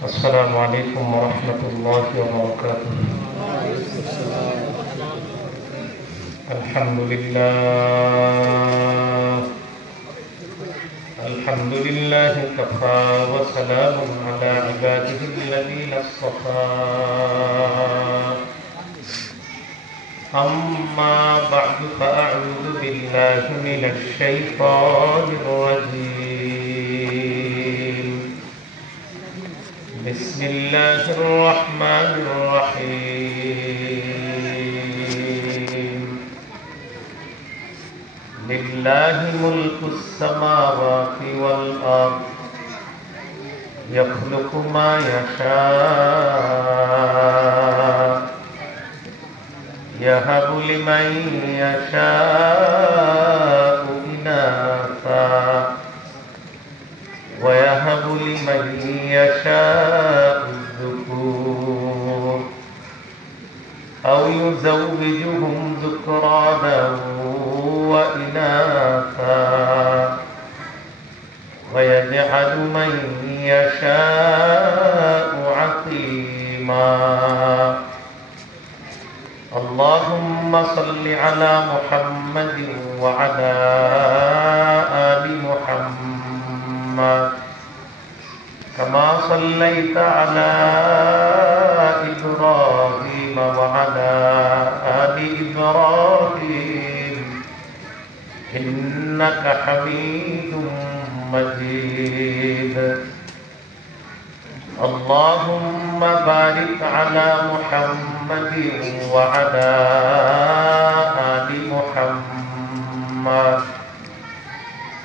السلام عليكم ورحمة الله وبركاته. الحمد لله الحمد لله كفى وسلام على عباده الذين اصطفى. أما بعد فأعوذ بالله من الشيطان الرجيم. بسم الله الرحمن الرحيم. لله ملك السماوات والأرض يخلق ما يشاء يهب لمن يشاء إناثا ويهب لمن يشاء الذكور أو يزوجهم ذكرانا وإناثا ويجعل من يشاء عقيما. اللهم صل على محمد وعلى آل محمد كما صليت على إبراهيم وعلى آل إبراهيم إنك حميد مجيد. اللهم بارك على محمد وعلى آل محمد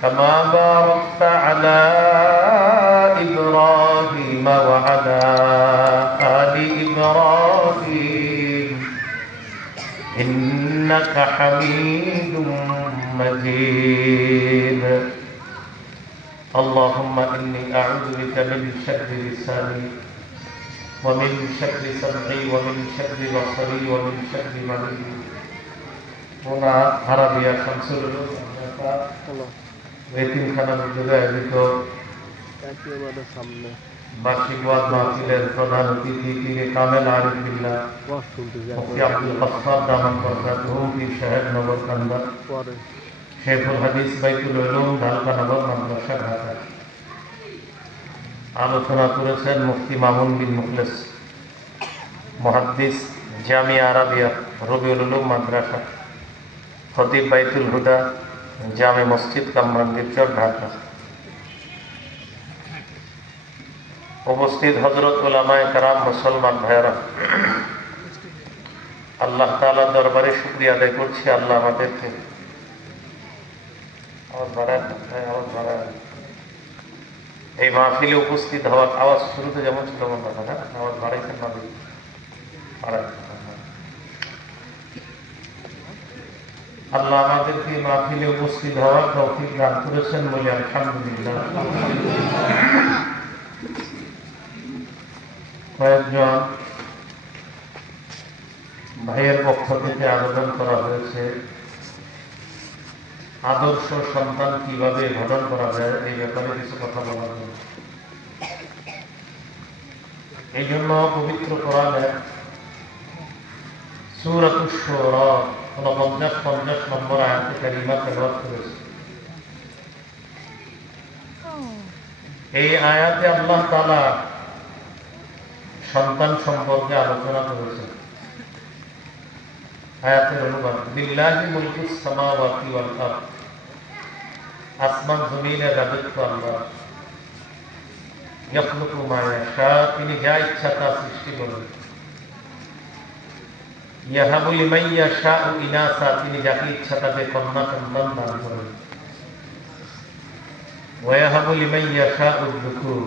كما باركت على إبراهيم وعلى آل إبراهيم إنك حميد مجيد. اللهم إني أعوذ بك من شر لساني ومن شر سمعي ومن شر بصري ومن شر مني. هنا عربية شمسل এতিমখানা উদ্যোগে আয়োজিত বার্ষিক ওয়াজ মাহফিলের প্রধান অতিথি পীরে কামেল আরিফ বিল্লাহ মুফতি আব্দুল গাফফার দামান বরকাতুহু পীর সাহেব নগরকান্দা শেখুল হাদিস বাইতুল উলুম ঢালকানগর মাদ্রাসা ঢাকা। আলোচনা করেছেন মুফতি মামুন বিন মুখলেস মুহাদ্দিস জামিয়া আরাবিয়া রবিউল উলুম মাদ্রাসা খতিব বাইতুল হুদা জামে মসজিদ কামরাঙ্গীরচর ঢাকা। উপস্থিত হযরত উলামায়ে কেরাম, মুসলমান ভাইয়েরা, আল্লাহ তাআলার দরবারে শুকরিয়া আদায় করছি। আল্লাহ আমাদেরকে এই মাহফিলে উপস্থিত হওয়ার আওয়াজ শুরুতে যেমন ছিল আওয়াজ বাড়াইছেন না আল্লাহ আমাদেরকে মাহফিলে উপস্থিত হওয়ার তৌফিক দান করেছেন বলে আলহামদুলিল্লাহ। কয়েকজন ভাইয়ের পক্ষ থেকে আবেদন করা হয়েছে আদর্শ সন্তান কিভাবে গঠন করা যায় এই ব্যাপারে কিছু কথা বলার জন্য। এই জন্য পবিত্র কোরআনে সূরাতুশ শুরা 49 নম্বর আয়াতে কারিমা তেলাওয়াত করেছে। এই আয়াতে আল্লাহ তাআলা সন্তান সম্পর্কে আলোচনা করেছেন। আয়াতের অনুবাদ, লিল্লাহি মুলকুস সামাওয়াতি ওয়াল আরদ, আসমান জমিনের রাজত্ব আল্লাহ। ইয়াখলুকু মা ইয়াশা, তিনি যা ইচ্ছা তা সৃষ্টি করেন। ইয়াহাবু লিমান ইয়াশাউ ইনাসা, তিনি যাকে ইচ্ছা তাকে কন্যা সন্তান দান করেন। ওয়া ইয়াহাবু লিমান ইয়াশাউ যুকুর,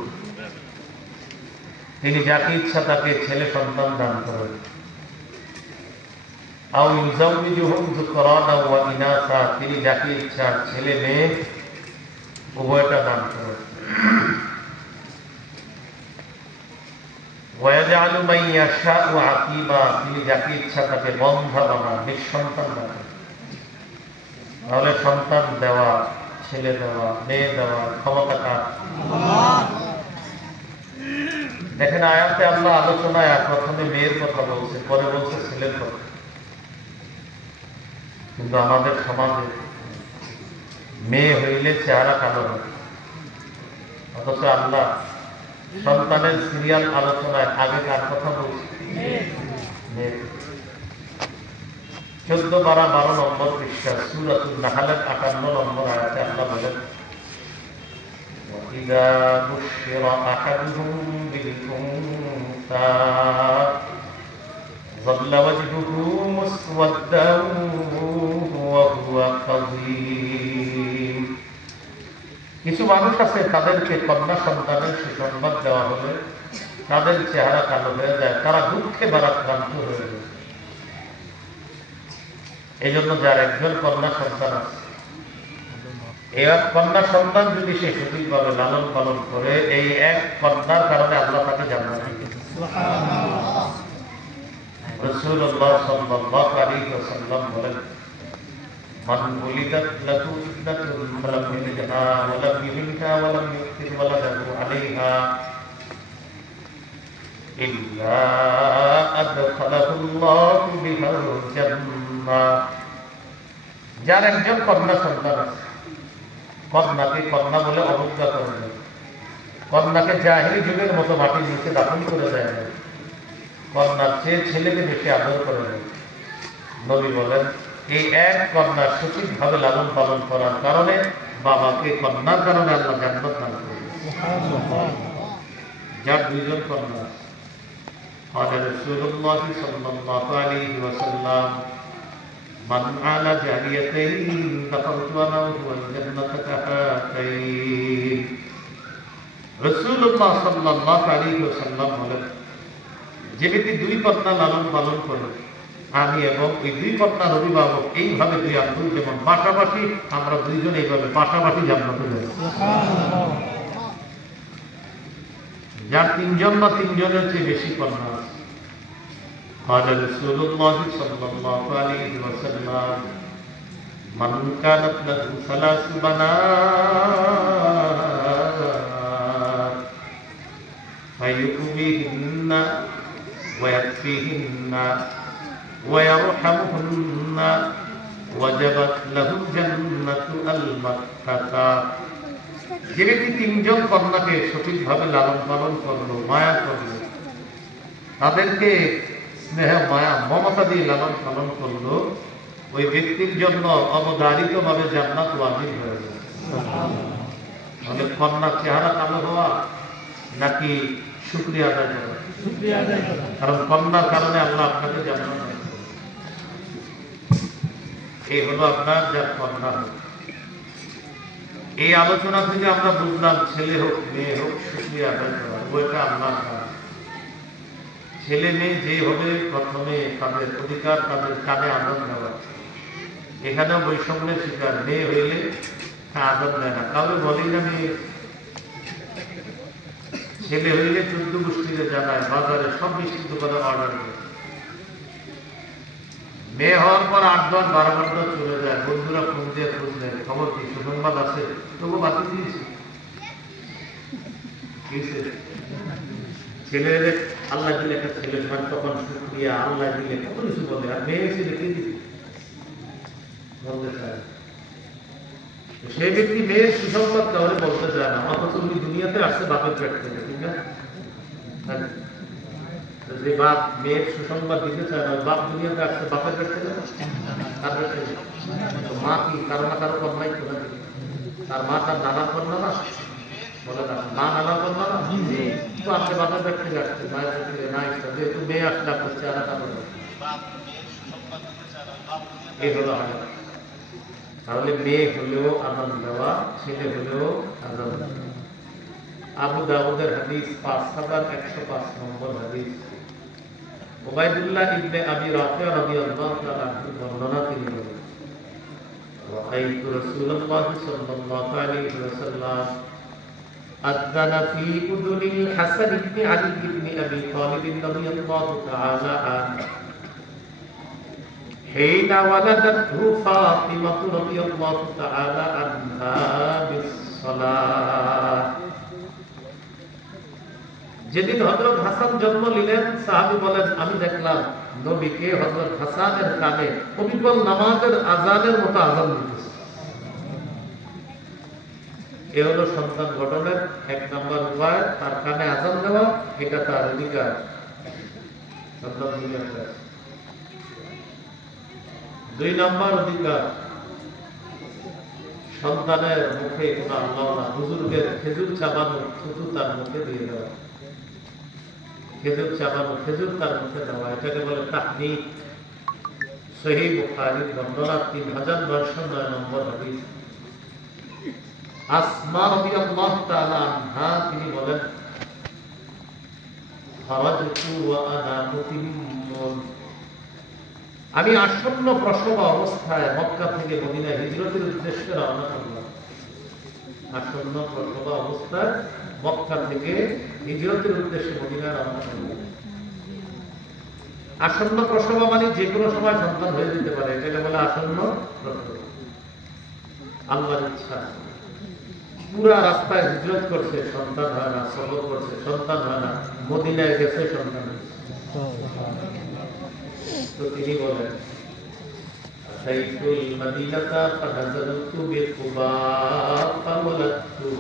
তিনি যাকে ইচ্ছা তাকে ছেলে সন্তান দান করেন। আও ইউযাউযিজুহুম যুকরানা ওয়া ইনাসা, তিনি যাকে ইচ্ছা ছেলে মেয়ে উভয়টা দান করেন। ওয়া ইয়াজআলু মান ইয়াশাউ আকিমা, তিনি যাকে ইচ্ছা তাকে বন্ধা বানান, নিঃসন্তান বানান। তাহলে সন্তান দেওয়া, ছেলে দেওয়া, মেয়ে দেওয়া ক্ষমতা কার? দেখেন আয়াতে আল্লাহ আলোচনায় প্রথমে মেয়ের কথা বলছে, পরে বলছে ছেলের কথা। কিন্তু আমাদের সমাজে মেয়ে হইলে চেহারা কালো হয়, অথচ আল্লাহ সন্তানের সিরিয়াল আলোচনায় আগে কার কথা বলছে? মেয়ে। 14-12 নম্বর পৃষ্ঠা সূরাতুন নাহলের 58 নম্বর আয়াতে আল্লাহ বলেন, وَإِذَا بُشِّرَ أَحَدُهُم بِالْأُنثَى ظَلَّ وَجْهُهُ مُسْوَدًّا وَهُوَ كَظِيمٌ। কিছু মানুষ আছে তাদেরকে কন্যা সন্তানের সুসংবাদ দেওয়া হলে তাদের চেহারা কালো হয়ে যায়, তারা দুঃখে ভারাক্রান্ত হয়ে যায়। এই জন্য যার একজন কন্যা সন্তান আছে, এই এক কন্যা সন্তান যদি সে সঠিকভাবে লালন পালন করে, এই এক কন্যার কারণে আল্লাহ তাকে জান্নাত দিবেন। রাসূলুল্লাহ সাল্লাল্লাহু আলাইহি ওয়াসাল্লাম বলেন, মান উলিদাত লাহু ইবনাতুন ফালাম ইয়ালিদহা ওয়া লাম ইউলিদহা ওয়া লাম ইউক্তির ওয়ালাদাহু আলাইহা ইল্লা আদখালাহুল্লাহু বিহাল জান্নাহ। যার একজন কন্যা সন্তান আছে, কন্যাকে কন্যা বলে অবজ্ঞা করে দেয়, কন্যাকে জাহিলি যুগের মতো মাটির নিচে দাফন করে দেয় না, কন্যার চেয়ে ছেলেকে বেশি আদর করে দেয়। নবী বলেন, এই এক কন্যা সঠিকভাবে লালন পালন করার কারণে বাবাকে কন্যার কারণে আল্লাহ জান্নাত দান করবে। যার দুইজন কন্যা আছে, قال رسول الله صلى الله عليه وسلم من على جاريتين دخلت انا وهو الجنة كهاتين। রাসূলুল্লাহ সাল্লাল্লাহু আলাইহি ওয়াসাল্লাম বলেন, যে ব্যক্তি দুই কন্যা লালন পালন করে, আমি এবং ওই দুই কন্যার অভিভাবক এইভাবে দুই আঙ্গুল যেমন পাশাপাশি, আমরা দুইজন এইভাবে পাশাপাশি জান্নাতে যাব। যার তিনজন বা তিনজনের চেয়ে বেশি কন্যা আছে, قال رسول الله صلى الله عليه وسلم من كانت له 3 بنات فيؤويهن ويكفيهن ويرحمهن وجبت له الجنة المكة। যে ব্যক্তি তিনজন কন্যাকে সঠিকভাবে লালন পালন করলো, মায়া করলো, তাদেরকে স্নেহ মায়া মমতা দিয়ে লালন পালন করলো, ওই ব্যক্তির জন্য অবধারিত ভাবে জান্নাত ওয়াজিব হয়ে যায়। তাহলে কন্যার চেহারা কালো হওয়া নাকি শুকরিয়া আদায় করা? কারণ কন্যার কারণে আল্লাহ আপনাকে জান্নাত দান করবেন। এই হলো আপনার যার কন্যা হোক। এই আলোচনা থেকে আমরা বুঝলাম, ছেলে হোক মেয়ে হোক শুকরিয়া আদায় করা, ওইটা আল্লাহর কাজ। ছেলে মেয়ে যে হবে, প্রথমে তাদের অধিকার তাদের কানে আদর দেওয়া। এখানেও বৈষম্যের শিকার। মেয়ে হইলে আদর দেয় না, কাউকে বলেই না মেয়ে। ছেলে হইলে 14 গোষ্ঠীতে জানায়, বাজারে সব মিষ্টির দোকানে অর্ডার করে। মেয়ে হওয়ার পর 8-10-12 ঘন্টা চলে যায়, বন্ধুরা ফোন দিয়ে খোঁজ নেয়, খবর কি সুসংবাদ আছে? তবু বাতি দিয়েছি। ছেলের আল্লাহ দিলে একটা ছেলে সমান, তখন শুকরিয়া, আল্লাহ দিলে কত কিছু বলে। আর মেয়ে ছেলে কে দিচ্ছে বলতে চায়, সেই ব্যক্তি মেয়ের সুসংবাদ তাহলে বলতে চায় না, অথচ তুমি দুনিয়াতে আসছে বাপের পেট থেকে, ঠিক না? যে বাপ মেয়ের সুসংবাদ দিতে চায় না, বাপ দুনিয়াতে আসছে বাপের পেট থেকে, মা কি কারো না কারো কন্যাই তো নাকি? তার মা তার নানার কন্যা না? বলে না, মা নানার কন্যা না? তো আসছে বাপের পেট থেকে আসছে, মায়ের পেট থেকে না আসছে, যেহেতু মেয়ে আসলে আপনার চেহারা কারো। এই হলো আদর। তাহলে মেয়ে হলেও আদর দেওয়া, ছেলে হলেও আদর দেওয়া। আবু দাউদের হাদিস 5105 নম্বর হাদিস। উবাইদুল্লাহ ইবনে আবি রাফি রাদিয়াল্লাহু তাআলা আনহু বর্ণনা তিনি বলেন, রাআইতু রাসূলুল্লাহ সাল্লাল্লাহু আলাইহি ওয়াসাল্লাম আযানা ফি উযুনিল হাসান ইবনে আলী ইবনে আবি তালিব রাদিয়াল্লাহু তাআলা আনহু حين ولدته فاطمة رضي الله تعالى عنها بالصلاة যেদিন হযরত হাসান জন্ম নিলেন, সাহাবী বলেন আমি দেখলাম নবীকে হযরত হাসানের কানে অবিকল নামাজের আযানের মতো আযান দিতেছে। এ হলো সন্তান গঠনের এক নম্বর উপায়, তার কানে আযান দেওয়া, এটা তার অধিকার। সন্তান দুনিয়াতে। দুই নম্বর অধিকার, সন্তানের মুখে কোনো আল্লাহ না, হুজুরদের খেজুর চাবানো থুতু তার মুখে দিয়ে দেওয়া, খেজুর চাবানো খেজুর তার মুখে দেওয়া, এটাকে বলে তাহনিক। সহিহ বুখারীর বর্ণনা 3909 নম্বর হাদিস। আসমা রাদিয়াল্লাহু তাআলা আনহা তিনি বলেন, খারাজতু ওয়া আনা মুতিম্মুন, আমি আসন্ন প্রসব অবস্থায় মক্কা থেকে মদিনা হিজরতের উদ্দেশ্যে রওনা করলাম। আসন্ন প্রসব অবস্থায় মক্কা থেকে হিজরতের উদ্দেশ্যে মদিনা রওনা করলাম। আসন্ন প্রসব মানে যে কোনো সময় সন্তান হয়ে যেতে পারে, এটাকে বলে আসন্ন প্রসব। আল্লাহর ইচ্ছা, পুরা রাস্তায় হিজরত করছে, সন্তান হয় না, সফর করছে, সন্তান হয় না, মদিনায় গেছে, সন্তান হয়েছে। তো তিনি বলেন, আতাইতুল মাদিনাতা ফানাযালতু বিকুবা ফাওয়ালাদতু,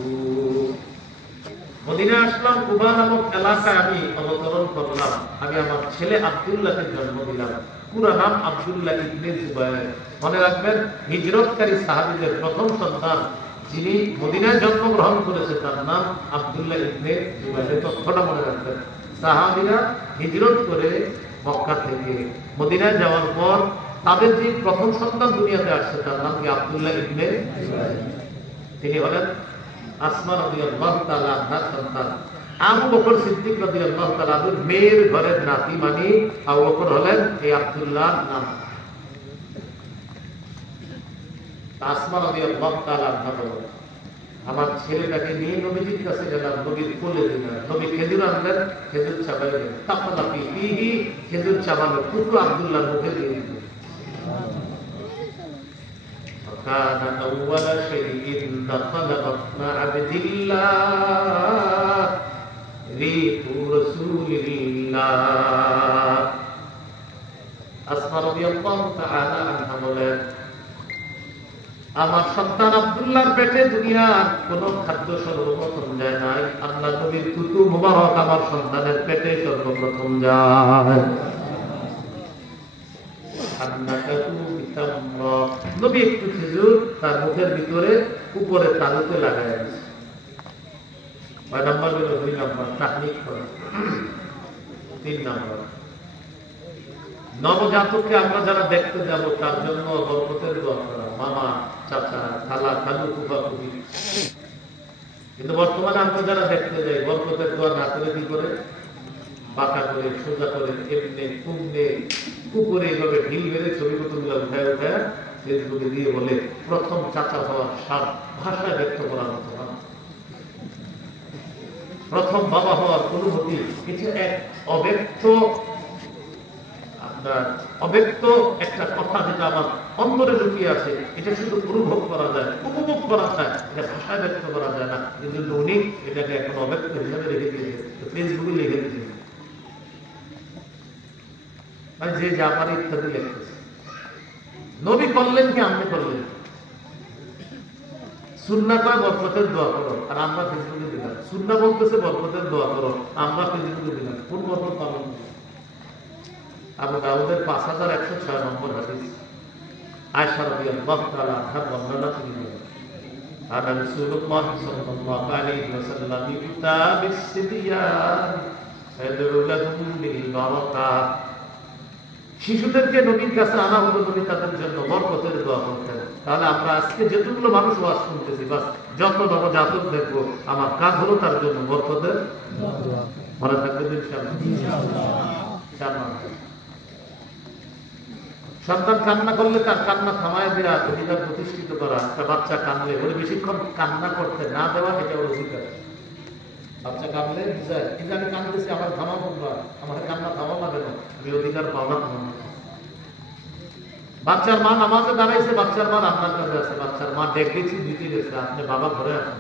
মদিনা আসলাম, কুবা নামক এলাকায় আমি অবতরণ করলাম, আমি আমার ছেলে আব্দুল্লাহকে জন্ম দিলাম। পুরো নাম আব্দুল্লাহ ইবনে জুবায়ের। মনে রাখবেন, হিজরতকারী সাহাবীদের প্রথম সন্তান যিনি মদিনায় জন্মগ্রহণ করেছে তার নাম আব্দুল্লাহ ইবনে জুবায়ের। তথ্যটা মনে রাখবেন। সাহাবীরা হিজরত করে মক্কা থেকে মদিনায় যাওয়ার পর তাদের যে প্রথম সন্তান দুনিয়াতে আসছে তার নাম কি আব্দুল্লাহ ইবনে জুবায়ের। তিনি হলেন আসমা রাদিয়াল্লাহু তাআলা আনহার সন্তান। আবু বকর সিদ্দিক রাদিয়াল্লাহু তাআলা আনহুর মেয়ের ঘরের নাতি, মানে আবু বকর হলেন এই আব্দুল্লাহর নাম। আসমা রাদিয়াল্লাহু তাআলা আনহা বলেন, আমার ছেলেটাকে নিয়ে নবীজির কাছে গেলাম, নবীর কোলে দিলাম, নবী খেজুর আনলেন, খেজুর চাবাইলেন, তাফালাফি ফিহি, খেজুর চাবানো টুকরো আব্দুল্লাহর মুখে দিয়ে দিলেন। كان أول شيء دخل بطن عبد الله ريح رسول الله। আসমা রাদিয়াল্লাহু তাআলা আনহা বলেন, আমার সন্তান আব্দুল্লাহর পেটে দুনিয়ার কোন খাদ্য সর্বপ্রথম যায় নাই, আল্লাহ নবীর থুতু মুবারক আমার সন্তানের পেটে সর্বপ্রথম যায়। নবী একটু খেজুর তার মুখের ভিতরে উপরে তালুতে লাগায় দিয়েছে। 2 নম্বর হলো 2 নম্বর তাহনিক করা। 3 নম্বর, নবজাতককে আমরা যারা দেখতে যাব তার জন্য বরকতের দোয়া করা, মামা, চাচা, খালা, খালু, ফুফা, ফুফি। কিন্তু বর্তমানে আমরা যারা দেখতে যাই বরকতের দোয়া না করে কি করে, বাঁকা করে, সোজা করে, এমনি কুমনে পুকুরে এইভাবে ঢিল মেরে ছবি গুলো উঠায় উঠায় ফেসবুকে দিয়ে বলে প্রথম চাচা হওয়ার স্বাদ ভাষায় ব্যক্ত করার মতো না, প্রথম বাবা হওয়ার অনুভূতি কিছু এক অব্যক্ত, আপনার অব্যক্ত একটা কথা যেটা আমার অন্তরে লুকিয়ে আছে, এটা শুধু অনুভব করা যায়, উপভোগ করা যায়, এটা ভাষায় ব্যক্ত করা যায় না। কিন্তু উনি এটাকে এখন অব্যক্ত হিসাবে রেখে দিয়েছে, ফেসবুকে লিখে দিয়েছে, মানে যে যা পারে ইত্যাদি লিখতেছে। নবী করলেন কি আপনি করলেন? সুন্নাহ কয় বরকতের দোয়া করো, আর আমরা ফেসবুকে দিলাম। সুন্নাহ বলতেছে বরকতের দোয়া করো, আমরা ফেসবুকে দিলাম। কোন বরকত পালন? আবু দাউদের 5106 নম্বর হাদিস। আয়েশা রাদিয়াল্লাহু তাআলা আনহা বর্ণনা তিনি বলেন, আনা রাসূলুল্লাহ সাল্লাল্লাহু আলাইহি ওয়াসাল্লাম কিতাবিস সিবিয়ান ফাদউ লাহুম বিল বারাকাহ। শিশুদেরকে নবীর কাছে আনা হলো, নবী তাদের জন্য বরকতের দোয়া করতেন। তাহলে আমরা আজকে যতগুলো মানুষ ওয়াজ শুনতেছি, বাস যত নবজাতক দেখবো, আমার কাজ হলো তার জন্য বরকতের দোয়া। মনে থাকবে ইনশাআল্লাহ। সন্তান কান্না করলে তার কান্না থামায় দেওয়া, অধিকার প্রতিষ্ঠিত করা। একটা বাচ্চা কানলে ওর বেশিক্ষণ কান্না করতে না দেওয়া, এটা ওর অধিকার। বাচ্চা কাঁদলে বুঝায়, কিন্তু আমি কাঁদতেছি, আমার থামাবো না, আমার কান্না থামাবো না কেন, আমি অধিকার পাওয়া থামাবো। বাচ্চার মা নামাজে দাঁড়াইছে, বাচ্চার মা রান্নার কাছে আছে, বাচ্চার মা ডেকেছি দিতে গেছে, আপনি বাবা ঘরে আসেন,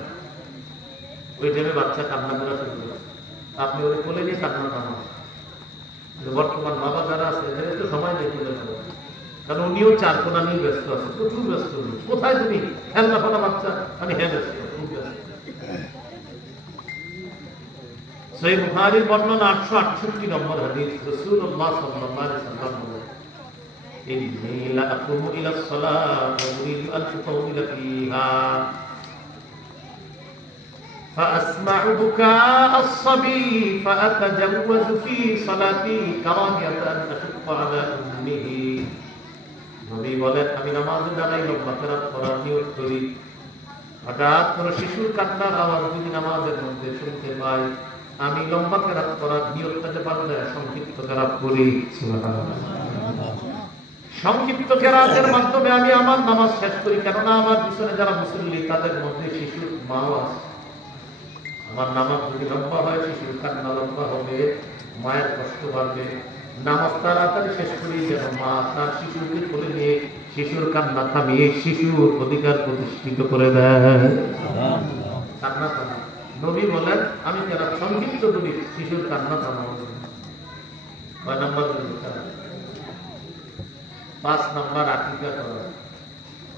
ওই টাইমে বাচ্চা কান্না করা শুরু করেছে। আপনি ওরে কোলে নিয়ে কান্না থামান। বর্তমান বাবা যারা আছে এদের তো সময় নেই কোলে নেব, কারণ উনিও চার কোনা নিয়ে ব্যস্ত আছে, প্রচুর ব্যস্ত। কোথায় তুমি খেলনা ফোনা বাচ্চা, আমি হ্যাঁ ব্যস্ত, খুব ব্যস্ত। সহিহ বুখারীর বর্ণনা 868 নম্বর হাদিস, রাসূলুল্লাহ সাল্লাল্লাহু আলাইহি ওয়াসাল্লাম বলেন, ইন্নী লা আকুমু ইলা সলাত ওয়া উরিদু আন উতাওবিলা ফিহা فأسمع بكاء الصبي فأتجوز في صلاتي كراهية أن أشق على أمه। নবী বলেন, আমি নামাজে দাঁড়াই লম্বা কেরাত করার নিয়ত করি, হঠাৎ কোনো শিশুর কান্নার আওয়াজ যদি নামাজের মধ্যে শুনতে পাই, আমি লম্বা কেরাত করার নিয়তটাকে পারলে সংক্ষিপ্ত কেরাত করি। সংক্ষিপ্ত কেরাতের মাধ্যমে আমি আমার নামাজ শেষ করি, কেননা আমার পিছনে যারা মুসল্লি তাদের মধ্যে শিশুর মাও আছে। আমার নামাজ যদি লম্বা হয়, শিশুর কান্না লম্বা হবে, মায়ের কষ্ট বাড়বে। নামাজ তাড়াতাড়ি শেষ করি যেন মা তার শিশুকে কোলে নিয়ে শিশুর কান্না থামিয়ে শিশুর অধিকার প্রতিষ্ঠিত করে দেয়। কান্না থামা, নবী বলেন আমি যারা সংক্ষিপ্ত করি শিশুর কান্না থামাবো। 6 নম্বর, 5 নম্বর আকিকা করা।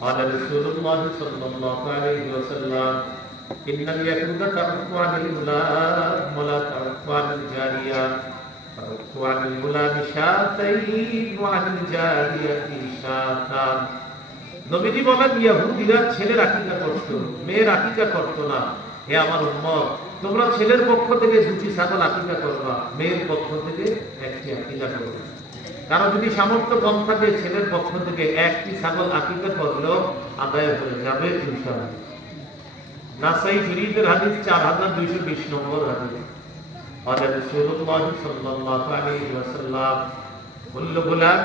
قال رسول الله صلى الله عليه وسلم إن اليهود تعف عن الغلام ولا تعف عن الجارية تعف عن الغلام شاتين وعن الجارية شاتان। নবীজি বলেন, ইহুদিরা ছেলের আকিকা করত, মেয়ের আকিকা করত না। হে আমার উম্মত, তোমরা ছেলের পক্ষ থেকে 2টি ছাগল আকিকা করবা, মেয়ের পক্ষ থেকে 1টি আকিকা করবা। কারণ যদি সামর্থ্য কম থাকে, ছেলের পক্ষ থেকে 1টি ছাগল আকিকা করলেও আদায় হয়ে যাবে ইনশাআল্লাহ। নাসাই শরীফের হাদিস 4220 নম্বর হাদিস। قال رسول الله صلى الله عليه وسلم كل غلام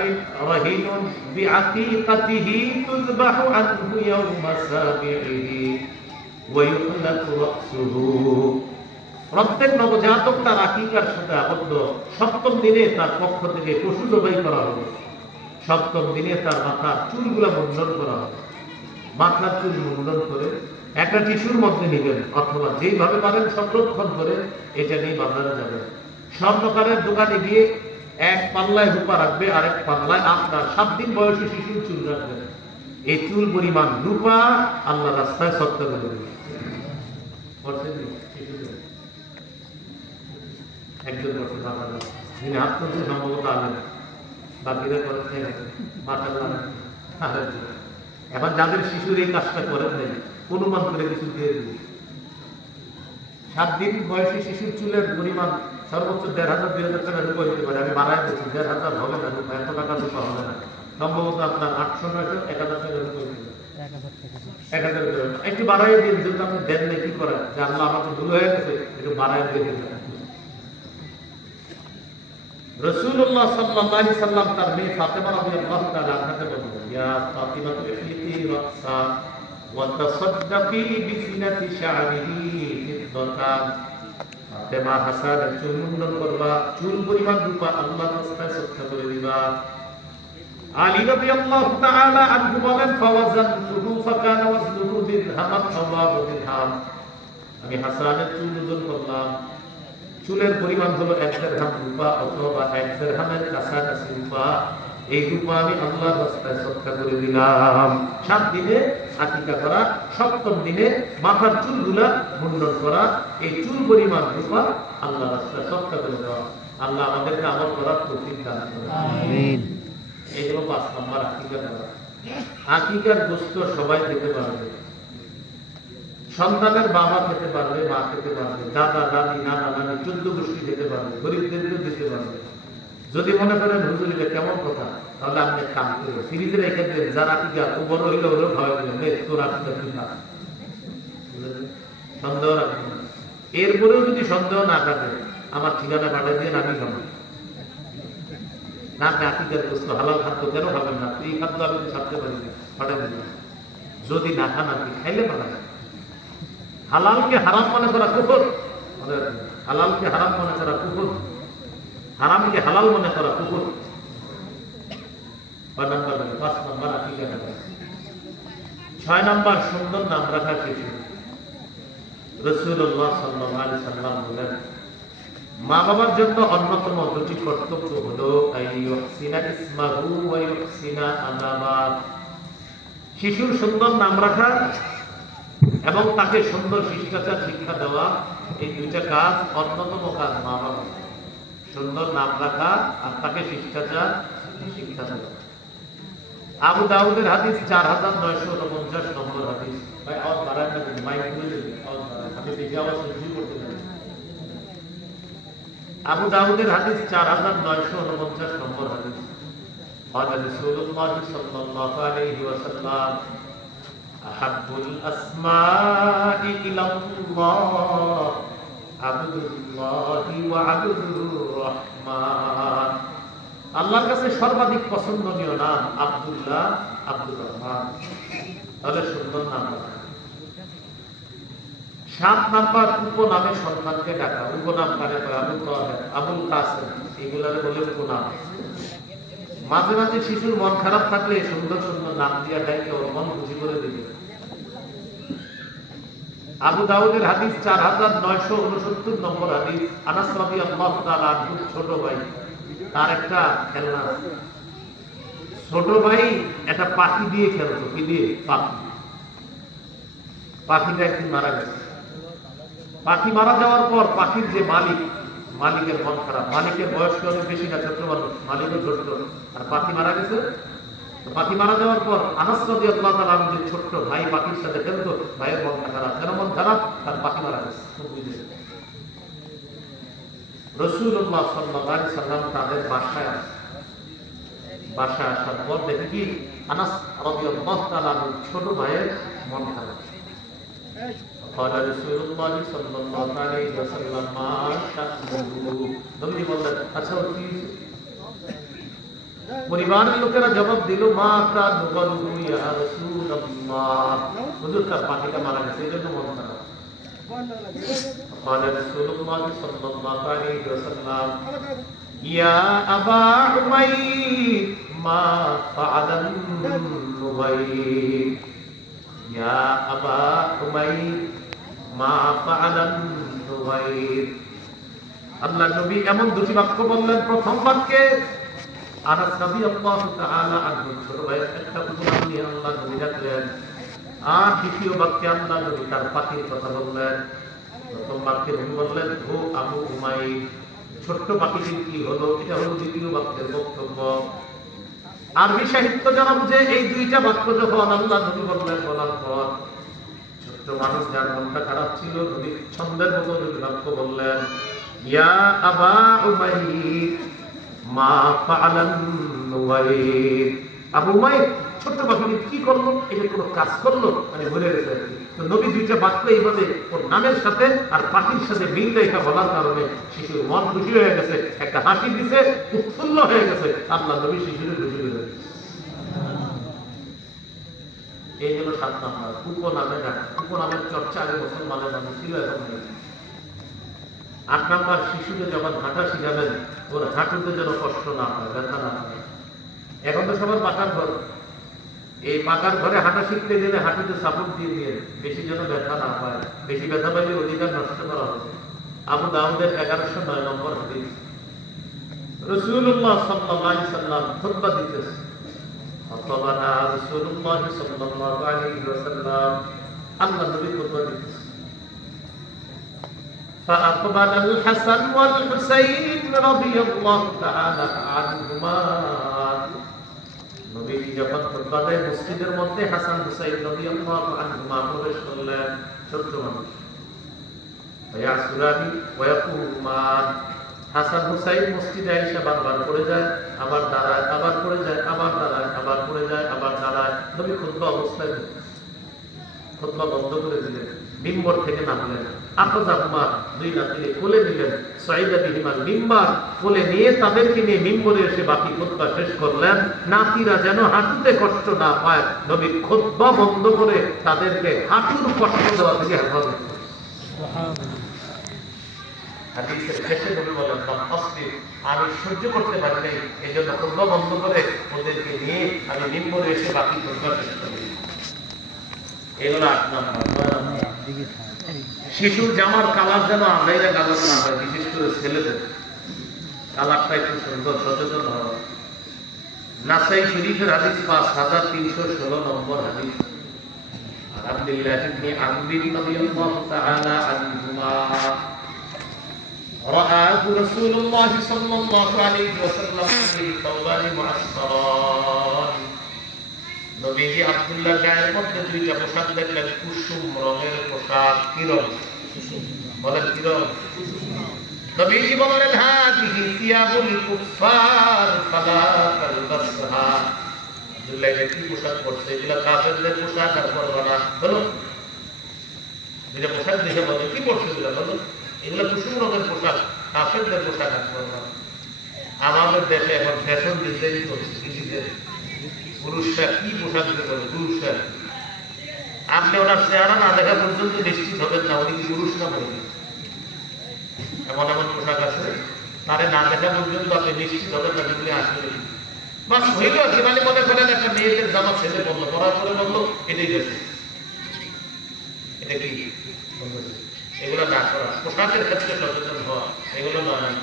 رهين بعقيقته تذبح عنه يوم سابعه ويحلق رأسه। প্রত্যেক নবজাতক তার আকিকার সাথে আবদ্ধ। 7ম দিনে তার পক্ষ থেকে পশু জবাই করা হবে। 7ম দিনে তার মাথার চুলগুলা মুন্ডন করা হবে। মাথার চুল মুন্ডন করে একটা টিস্যুর মধ্যে নেবেন, অথবা যেইভাবে পারেন সংরক্ষণ করে এটা নিয়ে বাজারে যাবেন। স্বর্ণকারের দোকানে গিয়ে 1 পাল্লায় রূপা রাখবে, আরেক পাল্লায় আপনার 7 দিন বয়সী শিশুর চুল রাখবেন। এই চুল পরিমাণ রূপা আল্লাহ রাস্তায় সৎকা করে দেবে। একজন বছর বাবা যিনি হাত তুলছে সম্ভবত আলেন, বাকিরা করছে মাথা লাগান। এখন যাদের শিশুর এই কাজটা করেন নাই, অনুমান করে কিছু দিয়ে দিবে। 7 দিন বয়সী শিশুর চুলের পরিমাণ সর্বোচ্চ 1500-2000 টাকা রূপা হতে পারে। আমি বাড়াই দিচ্ছি, 1500 হবে না, রূপা এত টাকা রূপা হবে না। সম্ভবত আপনার 800-900-1000 টাকা রূপা হতে পারে। 1000 টাকা একটু বাড়াই দিন, যেহেতু আপনি দেন না, কি করেন যে আল্লাহ আমাকে ভুল হয়ে গেছে, একটু বাড়াই দিয়ে দিন। রাসূলুল্লাহ সাল্লাল্লাহু আলাইহি সাল্লাম তার মেয়ে ফাতেমা রাদিয়াল্লাহু তাআলা আনহাকে বললেন, ইয়া ফাতিমা ইহলিকি রাসা ওয়া তাসাদ্দাকি বিজিনাতি শা'রিহি ফিদ্দাতান। ফাতেমা হাসানের চুল মুন্ডন করবা, চুল পরিমাণ রূপা আল্লাহর রাস্তায় সদকা করে দিবা। আলী রাদিয়াল্লাহু তাআলা আনহু বলেন, ফাওয়াজানতুহু ফাকানা ওয়াজনুহু দিরহামান আও দিরহাম। আমি হাসানের চুল ওজন করলাম, চুলের পরিমাণ হলো 1 দিরহাম রূপা অথবা 1 দিরহামের কাছাকাছি রূপা। এই রূপা আমি আল্লাহর রাস্তায় সদকা করে দিলাম। 7 দিনে আকিকা করা, 7ম দিনে মাথার চুলগুলা মুন্ডন করা, এই চুল পরিমাণ রূপা আল্লাহর রাস্তায় সদকা করে দেওয়া। আল্লাহ আমাদেরকে আমল করার তৌফিক দান করুন, আমিন। এই হলো 5 নম্বর আকিকা করা। আকিকার গোশত সবাই খেতে পারবে, সন্তানের বাবা খেতে পারবে, মা খেতে পারবে, দাদা দাদি নানা নানি 14 গোষ্ঠী খেতে পারবে, গরিবদেরকেও দিতে পারবে। যদি মনে করেন হুজুর এটা কেমন কথা, তাহলে আপনি কাম করবেন, সিরিজের এক্ষেত্রে যারা আকিকা ও বড় হইলে ওরা ভাবে দিলেন তোর আকিকা তুই না, সন্দেহ রাখবেন না। এরপরেও যদি সন্দেহ না থাকে, আমার ঠিকানা পাঠিয়ে দিয়ে আমি খাবো না। আপনি আকিকার গোশত হালাল খাদ্য কেন খাবেন না? এই খাদ্য আমি ছাড়তে পারি না, পাঠিয়ে দিবেন। যদি না খান আপনি খাইলে পাঠাবেন। হালালকে হারাম মনে করা কুফর, হালালকে হারাম মনে করা কুফর, হারামকে হালাল মনে করা কুফর। 5 নম্বর আকিকা করা। 6 নম্বর সুন্দর নাম রাখা শিশু। রাসূলুল্লাহ সাল্লাল্লাহু আলাইহি সাল্লাম বলেন, মা বাবার জন্য অন্যতম দুটি কর্তব্য হলো আইয়ুহসিনা ইসমাহু ওয়া ইউহসিনা আনাবা, শিশুর সুন্দর নাম রাখা এবং তাকে সুন্দর শিষ্টাচার শিক্ষা দেওয়া। এই দুইটা কাজ অন্যতম কাজ মা বাবা, সুন্দর নাম রাখা আর তাকে শিষ্টাচার শিক্ষা দেওয়া। আবু দাউদের হাদিস 4949 নম্বর হাদিস। ভাই আওয়াজ বাড়ায় না, মাইক খুলে দিন, আওয়াজ বাড়ায়, আমি বেশি আওয়াজ সহ্য করতে পারি। আবু দাউদের হাদিস 4949 নম্বর হাদিস। قال رسول الله صلى الله عليه وسلم أحب الأسماء إلى الله عبد الله وعبد الرحمن। আল্লাহর কাছে সর্বাধিক পছন্দনীয় নাম আব্দুল্লাহ, আব্দুর রহমান। তাহলে সুন্দর নাম। 7 নাম্বার উপনামে সন্তানকে ডাকা। উপনাম কারে কয়? আবুল তাহের, আবুল কাসেম, এগুলারে বলে উপনাম। মাঝে মাঝে শিশুর মন খারাপ থাকলে সুন্দর সুন্দর নাম দিয়া ডাকে ওর মন খুশি করে দিবে। আবু দাউদের হাদিস 4969 নম্বর হাদিস। আনাস রাদিয়াল্লাহু তাআলা আনহু ছোট ভাই, তার একটা খেলনা আছে। ছোট ভাই একটা পাখি দিয়ে খেলতো। কি দিয়ে? পাখি। পাখিটা একদিন মারা গেছে। পাখি মারা যাওয়ার পর পাখির যে মালিক, মালিকের মন খারাপ। মালিকের বয়স অনেক বেশি না, ছোট মানুষ, মালিকও ছোট্ট, আর পাখি মারা গেছে। পাখি মারা যাওয়ার পর আনাস রাদিয়াল্লাহু তাআলা যে ছোট্ট ভাই পাখির সাথে খেলতো, ভাইয়ের মন খারাপ। কেন মন খারাপ? তার পাখি মারা গেছে। রাসূলুল্লাহ সাল্লাল্লাহু আলাইহি সাল্লাম তাদের বাসায় আসে। বাসায় আসার পর দেখে কি আনাস রাদিয়াল্লাহু তাআলা ছোট ভাইয়ের মন খারাপ। قال رسول الله صلى الله عليه وسلم ما شأنه। নবী বললেন, আচ্ছা কি? পরিবারের লোকেরা জবাব দিল, মা কানু ইয়া রাসূলুল্লাহ, হুজুর তার পাখিটা মারা গেছে, এজন্য মন খারাপ। قال رسول الله صلى الله عليه وسلم يا أبا عمير ما فعل النغير يا أبا عمير ما فعل النغير। আল্লাহ নবী এমন দুটি বাক্য বললেন। প্রথম বাক্যে আনাস রাদিয়াল্লাহু তাআলা আনহু ছোট ভাইয়ের একটা উপনাম নিয়ে আল্লাহ নবী ডাকলেন, আর দ্বিতীয় বাক্যে আল্লাহ নবী তার পাখির কথা বললেন। প্রথম বাক্যে নবী বললেন, ও আবু উমাইর, ছোট্ট পাখিটির কি হলো? এটা হলো দ্বিতীয় বাক্যের বক্তব্য। আরবি সাহিত্য জানাব যে এই দুইটা বাক্য যখন আল্লাহ নবী বললেন, বলার পর ছোট্ট মানুষ যার মনটা খারাপ ছিল, নবী ছন্দের মতো দুটি বাক্য বললেন, ইয়া আবা উমাইর মা ফাআলান নুগাইর। আবু উমাইর, ছোট্ট পাখিটি কি করলো? এটা কোনো কাজ করলো? মানে ভুলে গেছে। তো নবী দুইটা বাক্য এইভাবে ওর নামের সাথে আর পাখির সাথে মিল রেখা বলার কারণে শিশুর মন খুশি হয়ে গেছে, একটা হাসি দিছে, উৎফুল্ল হয়ে গেছে। আল্লাহ নবী শিশুর খুশি হয়ে গেছে। এই হলো 7 নাম্বার উপনামে ডাকা। উপনামের চর্চা আগে মুসলমানের নামে ছিল, এখন নেই। 8 নাম্বার, শিশুকে যখন হাঁটা শিখাবেন ওর হাঁটুতে যেন কষ্ট না হয়, ব্যথা না হয়। এখন তো সবার পাকার ঘর, এই পাকার ঘরে হাঁটা শিখতে গেলে হাঁটুতে সাপোর্ট দিয়ে দিয়ে বেশি যেন ব্যথা না পায়। বেশি ব্যথা পাইলে অধিকার নষ্ট করা হবে। আবু দাউদের 1109 নম্বর হাদিস। রাসূলুল্লাহ সাল্লাল্লাহু আলাইহি সাল্লাম খুতবা দিতেছে। আতবানা রাসূলুল্লাহ সাল্লাল্লাহু আলাইহি ওয়াসাল্লাম, আল্লাহ নবী খুতবা দিতেছে। فأقبل الحسن والحسين رضي الله تعالى عنهما। নবী যখন খুতবা দেয় মসজিদের মধ্যে হাসান হুসাইন রাদিয়াল্লাহু আনহুমা প্রবেশ করলেন। ছোট্ট মানুষ, ইয়াসুরানি ওয়া ইয়াকুমান। হাসান হুসাইন মসজিদে এসে বারবার পড়ে যায়, আবার দাঁড়ায়, আবার পড়ে যায়, আবার দাঁড়ায়, আবার পড়ে যায়, আবার দাঁড়ায়। নবী খুতবা অবস্থায় খুতবা বন্ধ করে দিলেন, মিম্বর থেকে নামলেন। আফজাহুমা, দুই নাতিকে কোলে নিলেন। সাইদা বিহিমাল মিম্বার, কোলে নিয়ে তাদেরকে নিয়ে মিম্বরে এসে বাকি খুতবা শেষ করলেন। নাতিরা যেন হাঁটুতে কষ্ট না পায়, নবী খুতবা বন্ধ করে তাদেরকে হাঁটুর কষ্ট দেওয়া থেকে হেফাজত করেন। হাদিসের শেষে নবী বলেন, আমি সহ্য করতে পারি নাই, এই জন্য খুতবা বন্ধ করে ওদেরকে নিয়ে আমি মিম্বরে এসে বাকি খুতবা শেষ করি। এগুলো 8 নাম্বার। শিশুর জামার কালার যেন আড়াইরা কালার না হয়, বিশেষ করে ছেলেদের কালারটা একটু সুন্দর, সচেতন হওয়া। নাসাই শরীফের হাদিস 5316 নম্বর হাদিস। আব্দুল্লাহ ইবনে আমর রাদিয়াল্লাহু তাআলা আনহুমা রাআহু রাসূলুল্লাহ সাল্লাল্লাহু আলাইহি ওয়াসাল্লাম ফি তাওবানি মুআসসারান। নবীজি আব্দুল্লাহর গায়ের মধ্যে দুইটা পোশাক দেখলেন, কুসুম রঙের পোশাক। কি রং? বলেন কি রং? নবীজি বললেন, হাদিহি সিয়াবুল কুফার ফালা তালবাসহা। আব্দুল্লাহ কি পোশাক পরছে? এগুলা কাফেরদের পোশাক, আর পরবা না। বলো, দুইটা পোশাক দেখে বলে কি পরছে এগুলা? বলো, এগুলা কুসুম রঙের পোশাক, কাফেরদের পোশাক, আর পরবা না। আমাদের দেশে এখন ফ্যাশন ডিজাইন করছে, কি ডিজাইন? পুরুষরা কি পোশাক দিতে পারে? পুরুষরা, আপনি ওনার চেহারা না দেখা পর্যন্ত নিশ্চিত হবেন না উনি কি পুরুষ না মহিলা। এমন এমন পোশাক আছে, তারে না দেখা পর্যন্ত আপনি নিশ্চিত হবেন না যেগুলি আসলে বাস হইল আর কি। মানে মনে করেন একটা মেয়েদের জামা ছেলে বললো, পড়ার পরে বললো এটাই গেছে, এটা কি? এগুলো না করা, পোশাকের ক্ষেত্রে সচেতন হওয়া, এগুলো নয়।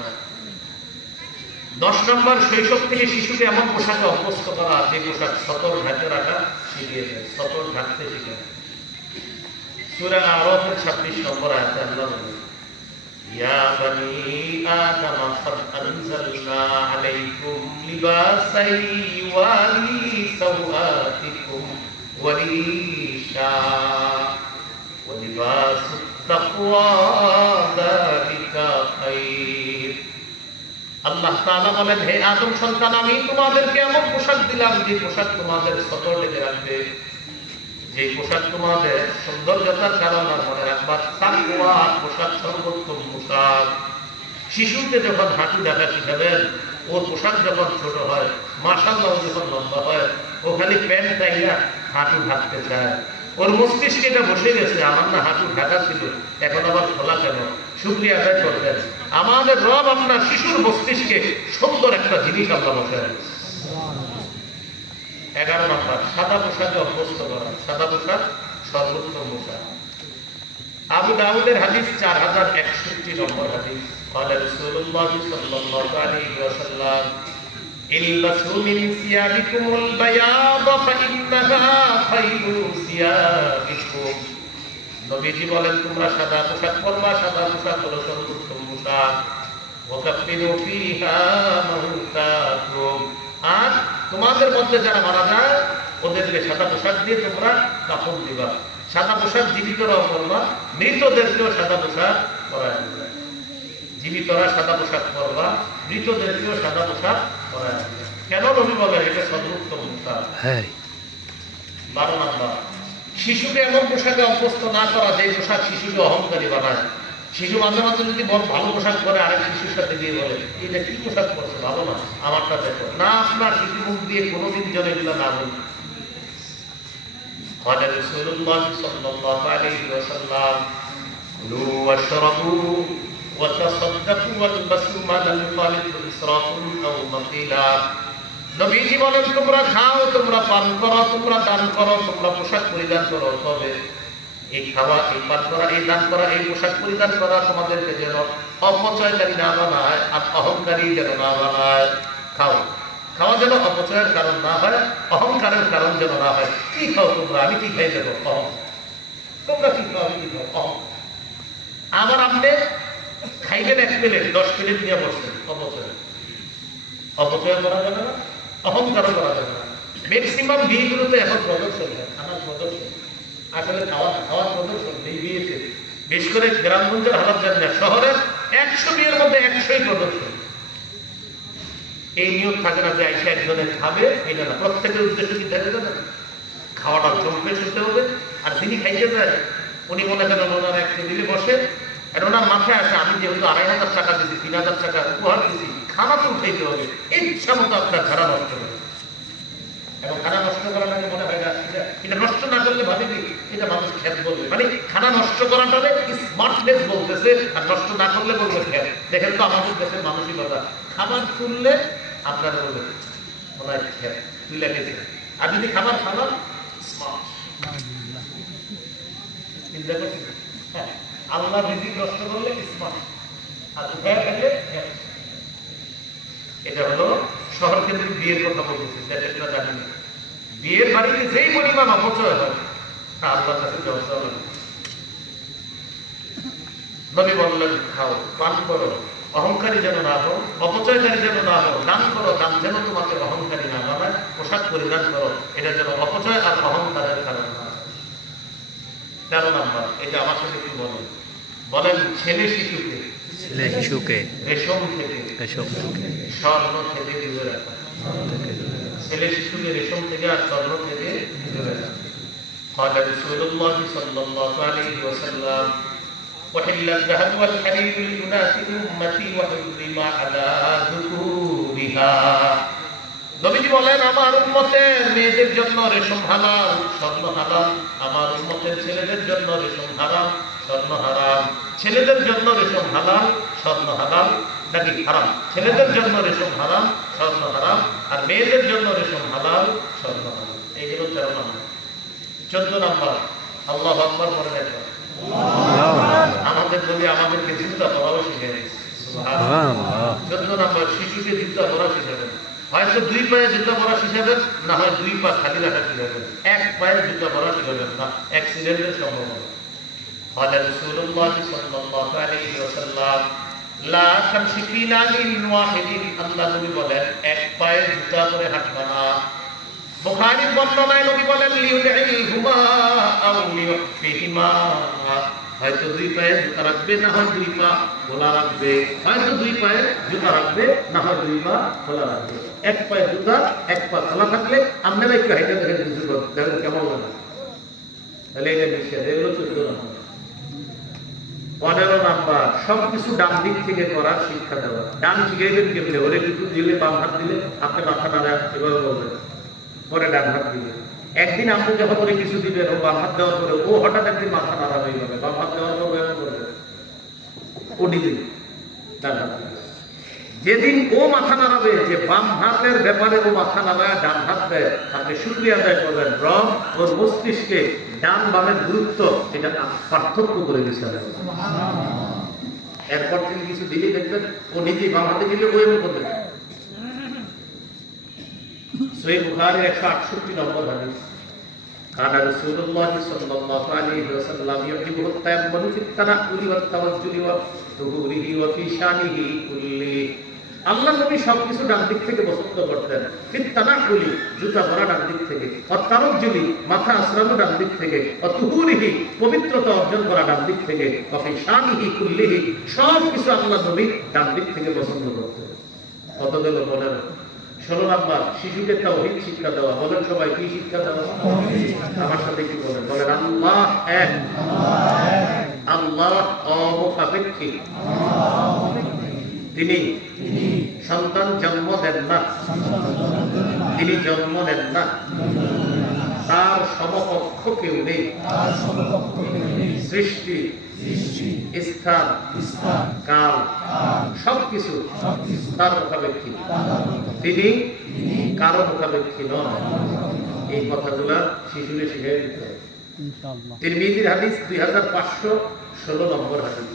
10 নম্বর, শৈশব থেকে শিশুকে এমন পোশাকে অভ্যস্ত করা যে পোশাক সতর ঢাকতে রাখা শিখিয়ে দেয়, সতর ঢাকতে শিখে। সূরা আরাফের 26 নম্বর আয়াতে আল্লাহ বলেন, ইয়া বানি আদম قد أنزلنا عليكم لباسا يواري سوآتكم وريشا ولباس التقوى ذلك خير। আল্লাহ তাআলা বলেন, হে আদম সন্তান, আমি তোমাদেরকে এমন পোশাক দিলাম যে পোশাক তোমাদের সতর ঢেকে রাখবে, যে পোশাক তোমাদের সৌন্দর্যতার কারণ। আর মনে রাখবা, তাকওয়া পোশাক সর্বোত্তম পোশাক। শিশুকে যখন হাঁটু ঢাকা শিখাবেন, ওর পোশাক যখন ছোট হয়, মাশাআল্লাহ যখন লম্বা হয়, ও খালি প্যান্ট টাইয়া হাঁটু ঢাকতে চায়। ওর মস্তিষ্কে এটা বসে গেছে, আমার না হাঁটু ঢাকা ছিল, এখন আবার খোলা কেন? শুকরিয়া আদায় করবেন, আমাদের রব আপনার শিশুর মস্তিষ্কে সুন্দর একটা জিনিস আল্লাহ বসায়। 11 নম্বর, সাদা পোশাকে অভ্যস্ত করা। সাদা পোশাক সর্বোত্তম পোশাক। আবু দাউদের হাদিস 4061 নম্বর হাদিস। قال رسول الله صلى الله عليه وسلم البسوا من ثيابكم البياض فإنها خير ثيابكم। নবীজি বলেন, তোমরা সাদা পোশাক পরবা, সাদা পোশাক হলো সর্বোত্তম পোশাক। ওয়াকাফিনু ফিহা মাউতাকুম, আর তোমাদের মধ্যে যারা মারা যায় ওদেরকে সাদা পোশাক দিয়ে তোমরা কাফন দিবা। সাদা পোশাক জীবিতরাও পরবা, মৃতদেরকেও সাদা পোশাক পরায় দিবা। জীবিতরা সাদা পোশাক পরবা, মৃতদেরকেও সাদা পোশাক পরায় দিবা। কেন নবী বলেন এটা সর্বোত্তম পোশাক? 12 নম্বর, শিশুকে এমন পোশাকে অভ্যস্ত না করা যে পোশাক শিশুকে অহংকারী বানায়। শিশু মাঝে মাঝে যদি বড় ভালো পোশাক পরে আরেক শিশুর সাথে গিয়ে বলে, এটা কি পোশাক পরছে, ভালো না, আমারটা দেখো না। আপনার শিশু মুখ দিয়ে কোনোদিন যেন এগুলো না বলি। قال رسول الله صلى الله عليه وسلم كلوا واشربوا وتصدقوا والبسوا ما لم يخالف إسراف أو مقيلا। নবীজি বলেন, তোমরা খাও, তোমরা পান করো, তোমরা দান করো, তোমরা পোশাক পরিধান করো, তবে এই খাওয়া, এই পান করা, এই দান করা, এই পোশাক পরিধান করা তোমাদেরকে যেন অপচয়কারী না বানায়, আর অহংকারী যেন না বানায়। খাও, খাওয়া যেন অপচয়ের কারণ না হয়, অহংকারের কারণ যেন না হয়। কি খাও তোমরা? আমি কি খাই দেবো? তোমরা কি খাও? আমি কি খাও? আমার আপনি খাইবেন 1 প্লেট, 10 প্লেট নিয়ে বসছেন, অপচয়। অপচয় করা যাবে না, অহংকার করা যাবে না। ম্যাক্সিমাম বিয়েগুলোতে এখন প্রদর্শন হয়, খানার প্রদর্শন, আসলে খাওয়ার প্রদর্শন এই বিয়েতে। বিশেষ করে গ্রামগঞ্জের হালাত জানি না, শহরের 100 বিয়ের মধ্যে 100ই প্রদর্শন। এই নিয়ম থাকে না যে আইসা একজনে খাবে, এটা না, প্রত্যেকের উদ্দেশ্য কি থাকে জানেন? খাওয়াটা জমে শুনতে হবে। আর যিনি খাইতে যায় উনি মনে করেন ওনার এক টেবিলে বসে, আর ওনার মাথায় আসে আমি যেহেতু 2500 টাকা দিচ্ছি, 3000 টাকা উপহার দিচ্ছি, খানা তো উঠাইতে হবে, ইচ্ছা মতো আপনার খানা নষ্ট করে। এবং খানা নষ্ট করাটাকে মনে হয় না, এটা নষ্ট না করলে ভাবি এটা মানুষ খেত বলবে, মানে খানা নষ্ট করাটাকে স্মার্টনেস বলতেছে, আর নষ্ট না করলে বলবে খেত। দেখেন তো আমাদের দেশের মানসিকতা, খাবার তুললে আপনার বলবে মনে হয় খেত, তুলে খেতে। আর যদি খাবার খাবার স্মার্ট, চিন্তা করছি। হ্যাঁ, আল্লাহ রিজিক নষ্ট করলে ইসমাত, আর উপায় থাকলে এটা হলো শহর কেন্দ্রিক বিয়ের কথা বলতেছি, সেটা জানি না। বিয়ের বাড়িতে যেই পরিমাণ অপচয় হয় তা আল্লাহর কাছে জবাব হবে। নবী বললেন, খাও, পান করো, অহংকারী যেন না হও, অপচয়কারী যেন না হও, দান করো, দান যেন তোমাকে অহংকারী না বানায়, পোশাক পরিধান করো, এটা যেন অপচয় আর অহংকারের কারণ না। 13 নাম্বার, এটা আমার সাথে কি বলেন? বলেন, ছেলে শিশুকে রেশম থেকে স্বর্ণ থেকে দূরে রাখা। ছেলে শিশুকে রেশম থেকে আর স্বর্ণ থেকে দূরে রাখা। قال رسول الله صلى الله عليه وسلم وحل الذهب والحرير لأناس أمتي وحرم على ذكورها। নবীজি বলেন, আমার উম্মতের মেয়েদের জন্য রেশম হালাল, স্বর্ণ হারাম। আমার উম্মতের ছেলেদের জন্য রেশম হারাম, স্বর্ণ হারাম। ছেলেদের জন্য রেশম হালাল, স্বর্ণ হারাম, নাকি হারাম? ছেলেদের জন্য রেশম হারাম, স্বর্ণ হারাম, আর মেয়েদের জন্য রেশম হালাল, স্বর্ণ হারাম। এইগুলো 13 নম্বর। 14 নম্বর, আল্লাহু আকবার বলেন একবার। আমাদের বলি আমাদেরকে জুতা পরাও শিখে দিয়েছে। সুবহানাল্লাহ। 14 নম্বর, শিশুকে জুতা পরা শিখাবেন। হয়তো 2 পায়ে জুতা পরা শিখাবেন, না হয় 2 পা খালি রাখা শিখাবেন। 1 পায়ে জুতা পরা শিখাবেন না, অ্যাক্সিডেন্টের সম্ভাবনা। قال رسول الله صلى الله عليه وسلم لا تمشي في نعل واحد। আল্লাহ নবী বলেন, 1 পায়ে জুতা পরে হাঁটবা না। বুখারীর বর্ণনায় নবী বলেন, লিউলহিমা আও লিউফিহিমা। হয়তো 2 পায়ে জুতা রাখবে, না হয় 2 পা খোলা রাখবে। হয়তো 2 পায়ে জুতা রাখবে, না হয় 2 পা খোলা রাখবে। 1 পায়ে জুতা, 1 পা খোলা থাকলে আপনারা একটু হাইটা দেখেন, দেখেন কেমন লাগে। তাহলে এটা বেশি, এগুলো 14 নম্বর। 15 নাম্বার, সবকিছু ডান দিক থেকে করার শিক্ষা দেওয়া। ডান শিখাইবেন কেমনে? ওরে কিছু দিলে, বাম হাত দিলে আপনি মাথা নাড়া এভাবে বলবেন, পরে ডান হাত দিলে। একদিন আপনি যখন ওরে কিছু দিবেন, ও বাম হাত দেওয়ার পরে ও হঠাৎ একদিন মাথা নাড়া হয়ে যাবে, বাম হাত দেওয়ার পর এমন করবে, ও নিজে ডান হাত দিবে। যেদিন ও মাথা নাড়াবে, যে বাম হাতের ব্যাপারে ও মাথা নাড়ায় ডান হাত দেয়, আপনি শুকরিয়া আদায় করবেন, রব ওর মস্তিষ্কে ডান বামের গুরুত্ব এটা পার্থক্য করে দিচ্ছে। এরপর তিনি কিছু দিলে দেখবেন ও নিজেই বাম হাতে দিলে ও এমন করবে। সহিহ বুখারীর 168 নম্বর হাদিস। কানা রাসূলুল্লাহ সাল্লাল্লাহু আলাইহি ওয়াসাল্লাম ইউহিব্বু আত-তায়াম্মুন ফি at-তানাক্কুলি ওয়াত-তাওয়াজ্জুলি ওয়া তুহুরিহি ওয়া ফি শানিহি কুল্লি। আল্লাহ নবী সবকিছু ডান দিক থেকে পছন্দ করতেন। ফিত তানাক্কুলি, জুতা পরা ডান দিক থেকে, ওয়াত-তাওয়াজ্জুলি, মাথা আছড়ানো ডান দিক থেকে, ওয়া তুহুরিহি, পবিত্রতা অর্জন করা ডান দিক থেকে, ওয়া ফি শানিহি কুল্লিহি, সবকিছু আল্লাহ নবী ডান দিক থেকে পছন্দ করতেন। কত গেল? 15। 16 নাম্বার, শিশুকে তাওহীদ শিক্ষা দেওয়া। বলেন সবাই, কি শিক্ষা দেওয়া? আমার সাথে কি বলেন? বলেন, আল্লাহ এক, আল্লাহ অমুখাপেক্ষী, তিনি সন্তান জন্ম দেন না, তিনি জন্ম দেন না, তার সমকক্ষ কেউ নেই, সৃষ্টি, স্থান, কাল, সবকিছু তার মুখাপেক্ষী, তিনি কারো মুখাপেক্ষী নন। এই কথাগুলা শিশুকে শিখিয়ে দিতে হবে। তিরমিজির হাদিস 2516 নম্বর হাদিস।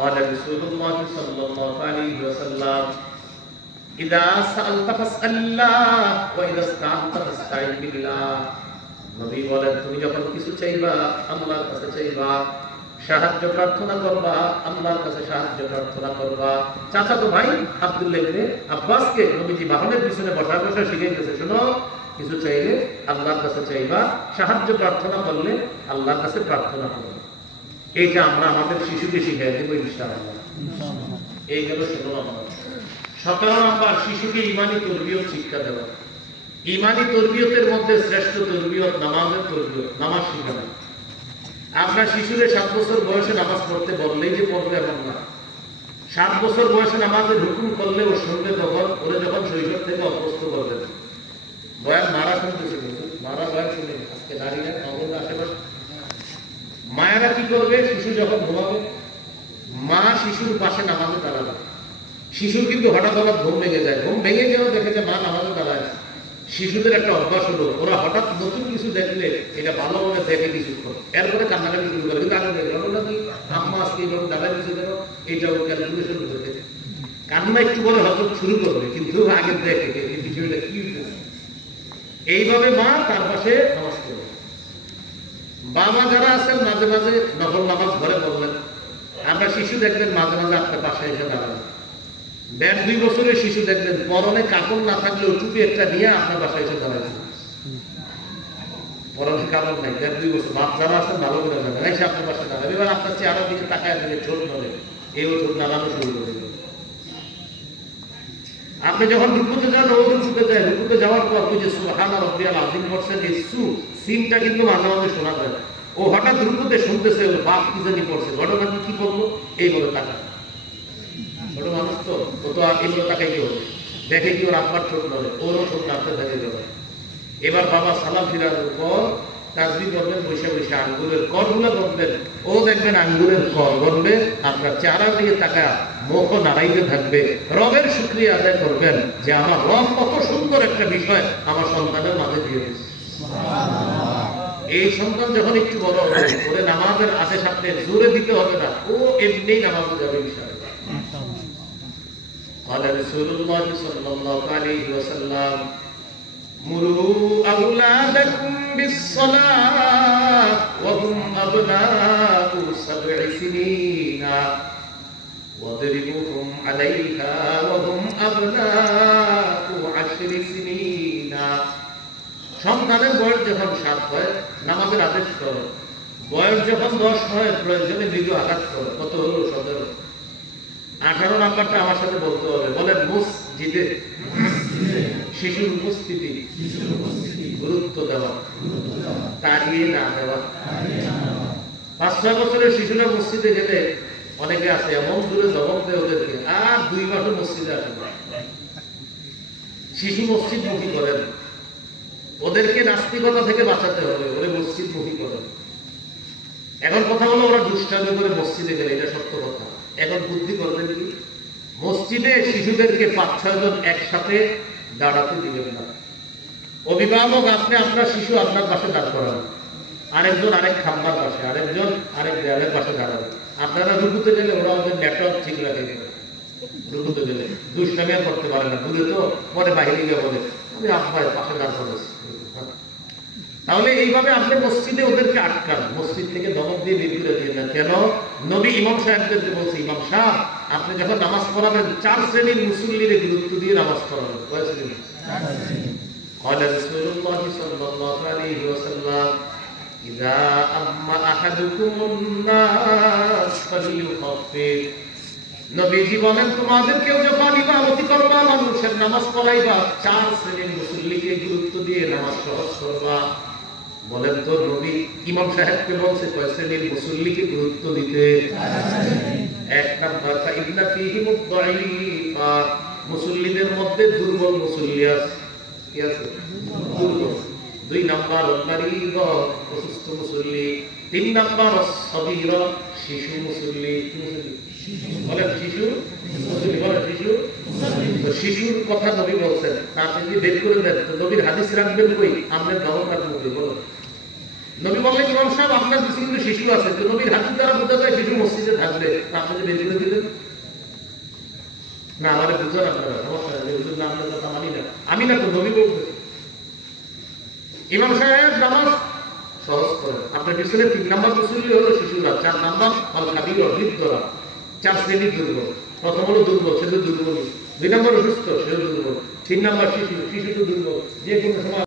قال رسول الله صلى الله عليه وسلم إذا سألت فاسأل الله وإذا استعنت فاستعن بالله। নবী বলেন, তুমি যখন কিছু চাইবা আল্লাহর কাছে চাইবা, সাহায্য প্রার্থনা করবা আল্লাহর কাছে সাহায্য প্রার্থনা করবা। চাচাতো ভাই আব্দুল্লাহ ইবনে আব্বাসকে নবীজি বাহনের পিছনে বসা বসা শিখিয়েছে, শুনো, কিছু চাইলে আল্লাহর কাছে চাইবা, সাহায্য প্রার্থনা করলে আল্লাহর কাছে প্রার্থনা করবে। এইটা আমরা আমাদের শিশুকে শিখিয়ে দেব ইনশাআল্লাহ। এই গেল 16 নম্বর। 17 নম্বর, শিশুকে ঈমানি তরবিয়ত শিক্ষা দেওয়া। ঈমানি তরবিয়তের মধ্যে শ্রেষ্ঠ তরবিয়ত নামাজের তরবিয়ত, নামাজ শিখানো। আপনার শিশুরে 7 বছর বয়সে নামাজ পড়তে বললেই যে পড়বে এমন না। 7 বছর বয়সে নামাজের হুকুম করলে ও শুনবে তখন, ওরা যখন শৈশব থেকে অভ্যস্ত করবে। বয়ান মারা শুনতেছে, মারা বয়ান শুনে আজকে নারীরা আমাদের আশেপাশে মায়েরা কি করবে? শিশু যখন ঘুমাবে, মা শিশুর পাশে নামাজে দাঁড়াবে। শিশুর কিন্তু হঠাৎ হঠাৎ ঘুম ভেঙে যায়, ঘুম ভেঙে গেলেও দেখে যে মা নামাজে দাঁড়ায়। শিশুদের একটা অভ্যাস হলো, ওরা হঠাৎ নতুন কিছু দেখলে এটা ভালো মনে দেখে কিছুক্ষণ, এরপরে কান্নাকাটি শুরু করে, কিন্তু আগে দেখে আম্মা আজকে এইভাবে দাঁড়ায় বসে কেন, এইটাও ক্যালকুলেশন করবে। কান্না একটু বলে হজম শুরু করবে, কিন্তু আগে দেখে এই বিষয়টা কি হয়েছে। এইভাবে মা তার পাশে নামাজ পড়বে। বাবা যারা আছেন মাঝে মাঝে নফল নামাজ ঘরে পড়লেন, আমরা শিশু দেখবেন মাঝে মাঝে আপনার পাশে এসে দাঁড়াবেন। 1.5-2 বছরের শিশু দেখবেন পরনে কাপড় না থাকলেও টুপি একটা নিয়ে আপনার বাসায় এসে দাঁড়াচ্ছে। পরনে কাপড় নাই, 1.5-2 বছর। বাপ যারা আছেন ভালো করে যাবেন, এসে আপনার বাসায় দাঁড়াবে। এবার আপনার চেহারার দিকে তাকায় দিকে ছোট ধরে এই ছোট নাড়ানো শুরু করে দেবে। আপনি যখন রুকুতে যান, ও রুকুতে যায়, রুকুতে যাওয়ার পর ওই যে সুবহান রাব্বিয়াল আযীম পড়ছেন, এই সিনটা কিন্তু মাঝে মাঝে শোনা যায়। ও হঠাৎ রুকুতে শুনতেছে ওর বাপ কি জানি পড়ছে, ঘটনা কি বলবো এই বলে টাকা। ছোট মানুষ তো, ও তো আর এগুলো তাকাই কি হবে, দেখে কি ওর আব্বার ছোট ধরে, ওরও ছোট নাড়তে থাকে যাবে। এবার বাবা সালাম ফিরানোর পর তাসবিহ করবেন, বসে বসে আঙ্গুলের করগুলো করবেন। ও দেখবেন আঙ্গুলের কর করবে, আপনার চেহারার দিকে তাকা মুখও নাড়াইতে থাকবে। রবের শুকরিয়া আদায় করবেন যে আমার রব কত সুন্দর একটা বিষয় আমার সন্তানের মাঝে দিয়ে দিয়েছে। এই সন্তান যখন একটু বড় হবে, ওরে নামাজের আদেশ আপনি জোরে দিতে হবে না, ও এমনি নামাজে যাবে ইনশাআল্লাহ। قال رسول الله صلى الله عليه وسلم مروا أولادكم بالصلاة وهم أبناء 7 سنين واضربوهم عليها وهم أبناء 10 سنين। সন্তানের বয়স যখন 7 হয় নামাজের আদেশ করো, বয়স যখন 10 হয় প্রয়োজনে মৃদু আঘাত করো। কত হলো 17? 18 নাম্বারটা আমার সাথে বলতে হবে। বলেন মসজিদে শিশুর উপস্থিতি গুরুত্ব দেওয়া, তাড়িয়ে না দেওয়া। 5-6 বছরের শিশুরা মসজিদে গেলে অনেকে আছে এমন দূরে জবাব দেয় ওদেরকে, আর 2 মাসও মসজিদে আসে না। শিশু মসজিদ মুখী করেন, ওদেরকে নাস্তিকতা থেকে বাঁচাতে হবে, ওরে মসজিদ মুখী করেন। এখন কথা হলো ওরা দুষ্টামি করে মসজিদে গেলে, এটা সত্য কথা। এখন বুদ্ধি করবেন কি, মসজিদে শিশুদেরকে 5-6 জন একসাথে দাঁড়াতে দিবেন না। অভিভাবক আপনি আপনার শিশু আপনার পাশে দাঁড় করান, আরেকজন আরেক খাম্বার পাশে, আরেকজন আরেক দেয়ালের পাশে দাঁড়াবে। আপনারা রুকুতে গেলে ওরা ওদের নেটওয়ার্ক ঠিক রাখে, রুকুতে গেলে দুষ্টামি করতে পারে না, দূরে তো পরে বাহিরে গিয়ে বলে আমি আপনার পাশে দাঁড় করেছি। তাহলে এইভাবে আপনি মসজিদে ওদেরকে আটকান, মসজিদ থেকে দমক দিয়ে বের করে দিয়ে না। কেন? নবী ইমাম সাহেবদেরকে বলছে, ইমাম সাহেব আপনি যখন নামাজ পড়াবেন 4 শ্রেণীর মুসল্লিদের গুরুত্ব দিয়ে নামাজ পড়াবেন। কয় শ্রেণী? 4 শ্রেণী। রাসূলুল্লাহ সাল্লাল্লাহু আলাইহি ওয়াসাল্লাম ইযা আম্মা আহাদুকুমুন নাস ফালিয়ুখাফিফ। নবীজি বলেন তোমাদের কেউ যখন ইমামতি করবা, মানুষের নামাজ পড়াইবা, 4 শ্রেণীর মুসল্লিকে গুরুত্ব দিয়ে নামাজ সহজ করবা। বলেন তো নবী ইমাম সাহেবকে বলছে কয় শ্রেণীর মুসল্লিকে গুরুত্ব দিতে? 1 নাম্বার ফাইন্না ফীহিম আদ-দাঈফা, মুসল্লিদের মধ্যে দুর্বল মুসল্লি আছে। কি আছে? দুর্বল। 2 নাম্বার মারিদ, অসুস্থ মুসল্লি। 3 নাম্বার সাবির, শিশু মুসল্লি। বলেন শিশু মুসল্লি, বলেন শিশু। তো শিশুর কথা নবী বলছেন, আপনি যদি বের করে দেন তো নবীর হাদিস রাখবেন কই? আপনার দরকার মধ্যে বলো। নবী বললেন ইমাম সাহেব আপনার কিছু কিন্তু শিশু আছে, তো নবীর হাদিস দ্বারা বোঝা যায় শিশু মসজিদে থাকবে, আপনি যে বের করে দিলেন না। আমাদের বুঝলেন আপনারা, সমস্যা নেই, বুঝলেন না, আপনার কথা মানি না, আমি না তো নবী বলতে। ইমাম সাহেব নামাজ সহজ করেন, আপনার পিছনে 3 নাম্বার মুসল্লি হলো শিশুরা, 4 নাম্বার আল কাবীর ও বৃদ্ধরা। 4 শ্রেণীর দুর্বল। প্রথম হলো দুর্বল, সে তো দুর্বল। 2 নাম্বার অসুস্থ, সে দুর্বল। 3 নাম্বার শিশু, শিশু তো দুর্বল, যে কোনো সময়